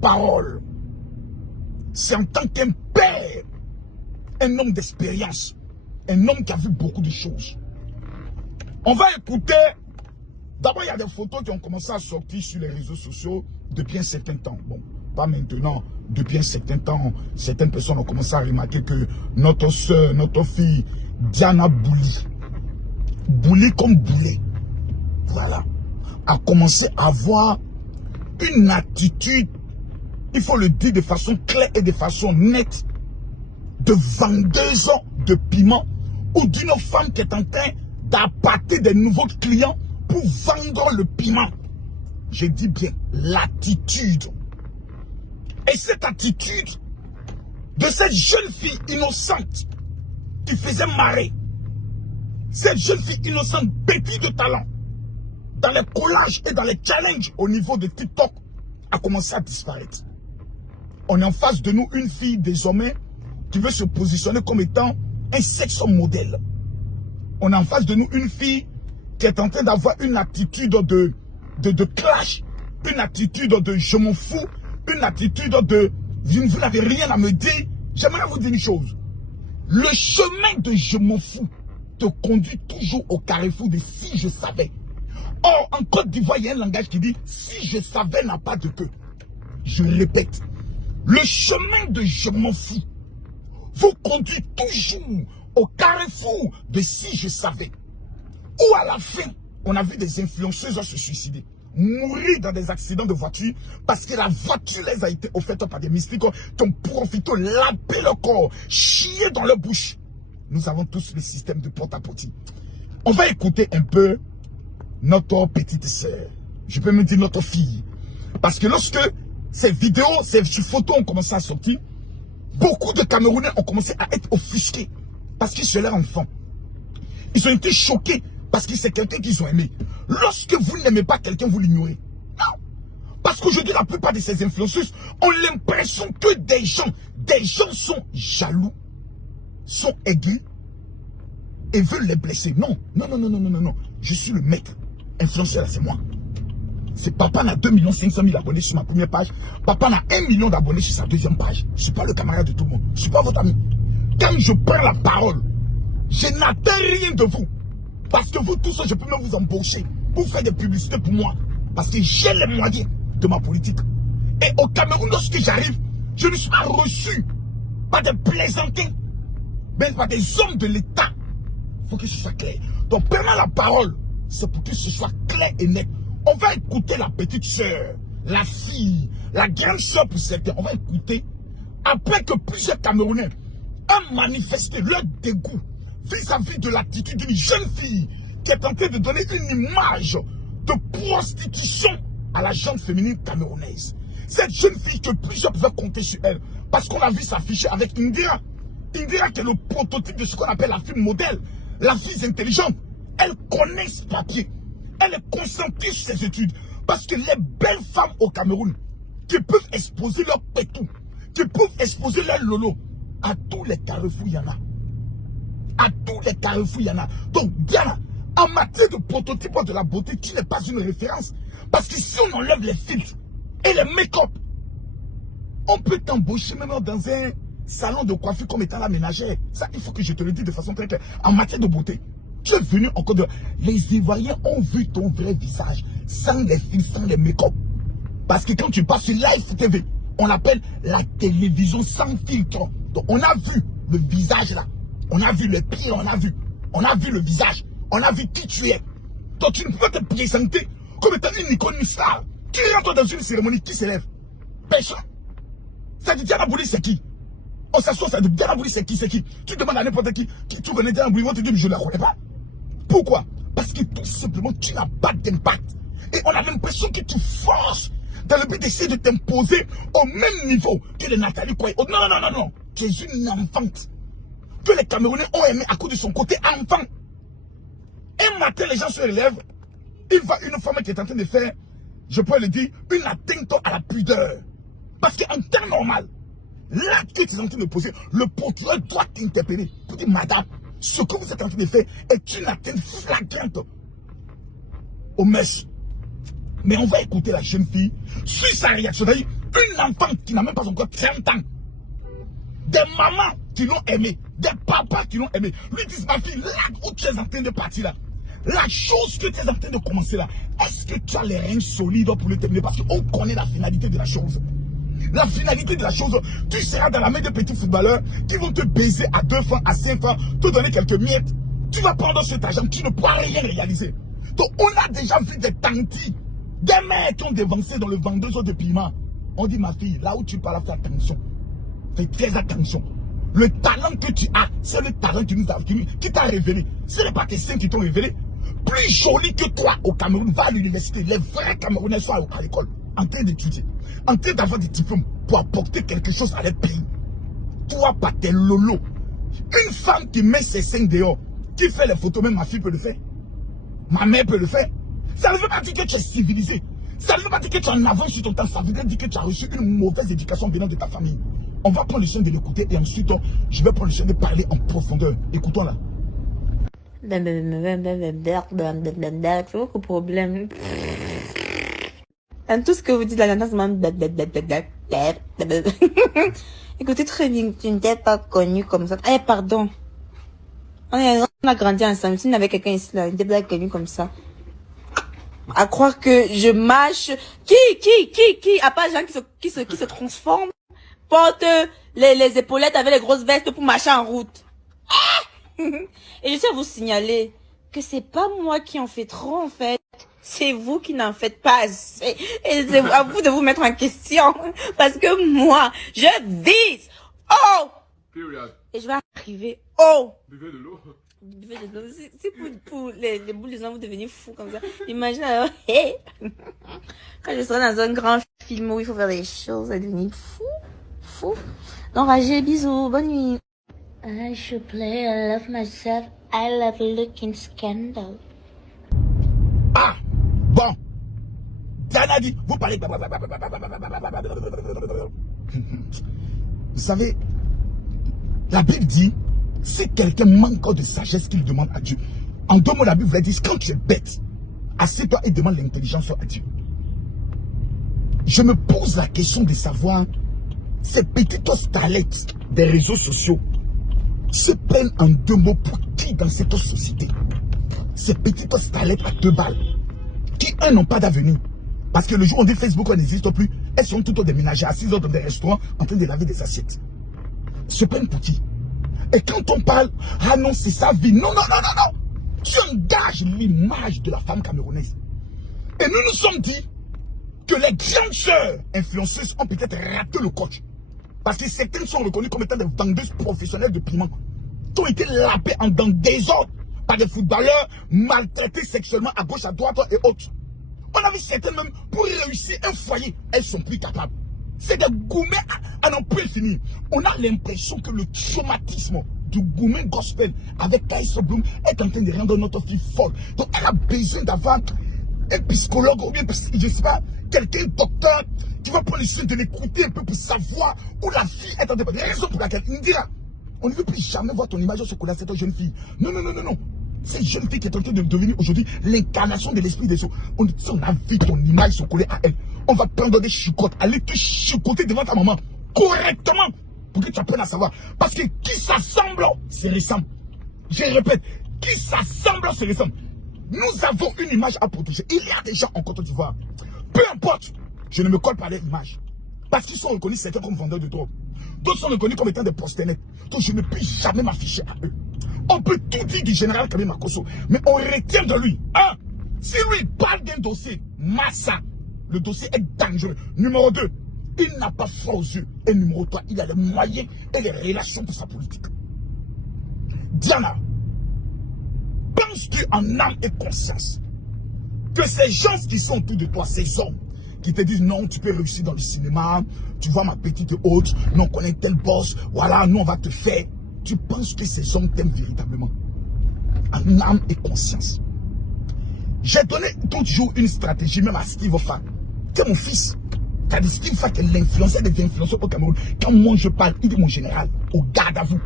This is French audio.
parole, c'est en tant qu'un père, un homme d'expérience, un homme qui a vu beaucoup de choses. On va écouter. D'abord, il y a des photos qui ont commencé à sortir sur les réseaux sociaux depuis un certain temps. Bon, pas maintenant, depuis un certain temps, certaines personnes ont commencé à remarquer que notre soeur, notre fille, Diana Bouli, Bouli comme Boulet, voilà, a commencé à avoir une attitude, il faut le dire de façon claire et de façon nette, de vendeuse de piment ou d'une femme qui est en train d'appâter des nouveaux clients pour vendre le piment. Je dis bien l'attitude. Et cette attitude de cette jeune fille innocente qui faisait marrer, cette jeune fille innocente pétrie de talent, dans les collages et dans les challenges au niveau de TikTok, a commencé à disparaître. On est en face de nous une fille désormais qui veut se positionner comme étant un sexe modèle. On a en face de nous une fille qui est en train d'avoir une attitude de clash, une attitude de je m'en fous, une attitude de vous n'avez rien à me dire. J'aimerais vous dire une chose. Le chemin de je m'en fous te conduit toujours au carrefour de si je savais. Or, en Côte d'Ivoire, il y a un langage qui dit si je savais n'a pas de queue. Je répète, le chemin de je m'en fous vous conduit toujours au carrefour de si je savais. Ou à la fin, on a vu des influenceuses se suicider, mourir dans des accidents de voiture parce que la voiture les a été offerte par des mystiques qui ont profité, laver leur corps, chier dans leur bouche. Nous avons tous le système de porte-à-porte. On va écouter un peu notre petite sœur. Je peux me dire notre fille. Parce que lorsque ces vidéos, ces photos ont commencé à sortir, beaucoup de Camerounais ont commencé à être offusqués parce qu'ils sont leurs enfants. Ils ont été choqués parce que c'est quelqu'un qu'ils ont aimé. Lorsque vous n'aimez pas quelqu'un, vous l'ignorez. Non. Parce qu'aujourd'hui, la plupart de ces influenceuses ont l'impression que des gens sont jaloux, sont aigris et veulent les blesser. Non, non, non, non, non, non, non. Je suis le maître. Influenceur, c'est moi. C'est papa n'a 2 500 000 abonnés sur ma première page. Papa n'a 1 million d'abonnés sur sa deuxième page. Je ne suis pas le camarade de tout le monde. Je ne suis pas votre ami. Quand je prends la parole, je n'attends rien de vous. Parce que vous tous, je peux même vous embaucher pour faire des publicités pour moi. Parce que j'ai les moyens de ma politique. Et au Cameroun, lorsque j'arrive, je ne suis pas reçu par des plaisantins, mais par des hommes de l'État. Il faut que ce soit clair. Donc, prenons la parole. C'est pour que ce soit clair et net. On va écouter la petite sœur, la fille, la grande sœur pour certains. On va écouter. Après que plusieurs Camerounais ont manifesté leur dégoût vis-à-vis de l'attitude d'une jeune fille qui est en train de donner une image de prostitution à la jeune féminine camerounaise. Cette jeune fille que plusieurs pouvaient compter sur elle parce qu'on a vu s'afficher avec Indira. Indira qui est le prototype de ce qu'on appelle la fille modèle, la fille intelligente. Elle connaît ce papier. Elle est concentrée sur ses études. Parce que les belles femmes au Cameroun qui peuvent exposer leur pétou, qui peuvent exposer leur lolo, à tous les carrefours, il y en a. À tous les carrefours, il y en a. Donc, Diana, en matière de prototype de la beauté, tu n'es pas une référence. Parce que si on enlève les filtres et les make-up, on peut t'embaucher même dans un salon de coiffure comme étant la ménagère. Ça, il faut que je te le dise de façon très claire. En matière de beauté, tu es venu encore de... Les Ivoiriens ont vu ton vrai visage, sans les filtres, sans les make-up. Parce que quand tu passes sur Live TV, on appelle la télévision sans filtre. Donc, on a vu le visage là. On a vu les pieds, on a vu le visage, on a vu qui tu es. Donc tu ne peux pas te présenter comme étant une icône, une star. Qui rentre dans une cérémonie, qui s'élève? Personne. Ça dit Diana Bouli, c'est qui? On s'assoit, ça dit Diana Bouli, c'est qui? Tu demandes à n'importe qui tu connais Diana Bouli, ils vont te dire, je ne la connais pas. Pourquoi? Parce que tout simplement, tu n'as pas d'impact. Et on a l'impression que tu forces dans le but d'essayer de t'imposer au même niveau que les Nathalie Koye. Oh, non, non, non, non. Tu es une enfante que les Camerounais ont aimé à cause de son côté enfant. Un matin, les gens se relèvent. Il voit une femme qui est en train de faire, je peux le dire, une atteinte à la pudeur. Parce qu'en temps normal, l'acte que tu es en train de poser, le procureur doit t'interpeller pour dire, madame, ce que vous êtes en train de faire est une atteinte flagrante aux mœurs. Mais on va écouter la jeune fille sur sa réaction. C'est-à-dire, une enfant qui n'a même pas encore 30 ans. Des mamans qui l'ont aimé, des papas qui l'ont aimé. Lui disent, ma fille, là où tu es en train de partir là, la chose que tu es en train de commencer là, est-ce que tu as les reins solides pour le terminer? Parce qu'on connaît la finalité de la chose. La finalité de la chose, tu seras dans la main de petits footballeurs qui vont te baiser à 2 francs, à 5 francs, te donner quelques miettes. Tu vas prendre cet argent, tu ne pourras rien réaliser. Donc on a déjà vu des tantis, des mecs qui ont dévancé dans le vendeuse de piment. On dit, ma fille, là où tu parles, fais attention. Fais très attention. Le talent que tu as, c'est le talent qui t'a révélé. Ce n'est pas tes seins qui t'ont révélé. Plus joli que toi au Cameroun, va à l'université. Les vrais Camerounais sont à l'école, en train d'étudier, en train d'avoir des diplômes pour apporter quelque chose à leur pays. Toi, pas tes lolo. Une femme qui met ses seins dehors, qui fait les photos, même ma fille peut le faire. Ma mère peut le faire. Ça ne veut pas dire que tu es civilisé. Ça ne veut pas dire que tu es en avance sur ton temps. Ça veut dire que tu as reçu une mauvaise éducation venant de ta famille. On va prendre le soin de l'écouter et ensuite, je vais prendre le soin de parler en profondeur. Écoutons-la. C'est beaucoup de problème. Tout ce que vous dites là, écoutez très bien, tu n'étais pas connu comme ça. Eh, pardon. On a grandi ensemble. Si on avait quelqu'un ici là, il n'était pas connu comme ça. À croire que je marche. Qui, à part les gens qui se transforment, portent les épaulettes avec les grosses vestes pour marcher en route. Et je tiens à vous signaler que c'est pas moi qui en fais trop en fait. C'est vous qui n'en faites pas assez. Et c'est à vous de vous mettre en question. Parce que moi, je vise haut. Et je vais arriver haut. Buvez de l'eau. Buvez de l'eau. C'est pour les boules de gens, vous devenez fous comme ça. Imagine alors, hey. Quand je serai dans un grand film où il faut faire des choses, ça va devenir fou. Donc, Ragé, bisous, bonne nuit. I should play, I love myself, I love looking scandal. Ah, bon. Diana dit, vous parlez. Vous savez, la Bible dit, si quelqu'un manque de sagesse, qu'il demande à Dieu. En 2 mots, la Bible vous dit, quand tu es bête, assieds-toi et demande l'intelligence à Dieu. Je me pose la question de savoir, ces petites starlettes des réseaux sociaux se prennent en 2 mots pour qui dans cette société? Ces petites starlettes à 2 balles, qui elles n'ont pas d'avenir. Parce que le jour où on dit Facebook n'existe plus, elles sont toutes des ménagères assises dans des restaurants en train de laver des assiettes. Se prennent pour qui? Et quand on parle, ah non, c'est sa vie. Non. Tu engages l'image de la femme camerounaise. Et nous nous sommes dit que les grandes sœurs influenceuses ont peut-être raté le coach. Parce que certaines sont reconnues comme étant des vendeuses professionnelles de piment, qui ont été lapées en dans désordre par des footballeurs maltraités sexuellement à gauche, à droite et autres. On a vu certaines même, pour réussir un foyer, elles sont plus capables. C'est des gourmets à n'en plus finir. On a l'impression que le traumatisme du gourmet gospel avec Kaïso Bloom est en train de rendre notre fille folle. Donc elle a besoin d'avoir un psychologue ou bien, je ne sais pas, quelqu'un docteur qui va prendre le soin de l'écouter un peu pour savoir où la fille est en train de... La raison pour laquelle il me dira, on ne veut plus jamais voir ton image sur coller à cette jeune fille. Non. Cette jeune fille qui est en train de devenir aujourd'hui l'incarnation de l'esprit des eaux. Si on a vu ton image se coller à elle, on va prendre des chicottes, aller te chicoter devant ta maman correctement pour que tu apprennes à savoir. Parce que qui s'assemble, se ressemble. Je répète, qui s'assemble, se ressemble. Nous avons une image à protéger. Il y a des gens en Côte d'Ivoire. Peu importe, je ne me colle pas à leur image. Parce qu'ils sont reconnus certains comme vendeurs de drogue. D'autres sont reconnus comme étant des prostituées. Donc je ne puis jamais m'afficher à eux. On peut tout dire du général Kabé Makosso, mais on retient de lui. Un, si lui parle d'un dossier, Massa, le dossier est dangereux. Numéro 2, il n'a pas foi aux yeux. Et numéro 3, il a les moyens et les relations pour sa politique. Diana, penses-tu en âme et conscience que ces gens qui sont autour de toi, ces hommes, qui te disent non, tu peux réussir dans le cinéma, tu vois ma petite hôte, nous on connaît tel boss, voilà, nous on va te faire. Tu penses que ces hommes t'aiment véritablement? En âme et conscience. J'ai donné toujours une stratégie, même à Steve Ofa, qui est mon fils. T'as dit Steve Ofa qui est l'influenceur des influenceurs au Cameroun. Quand moi je parle, il dit mon général, au garde à vous.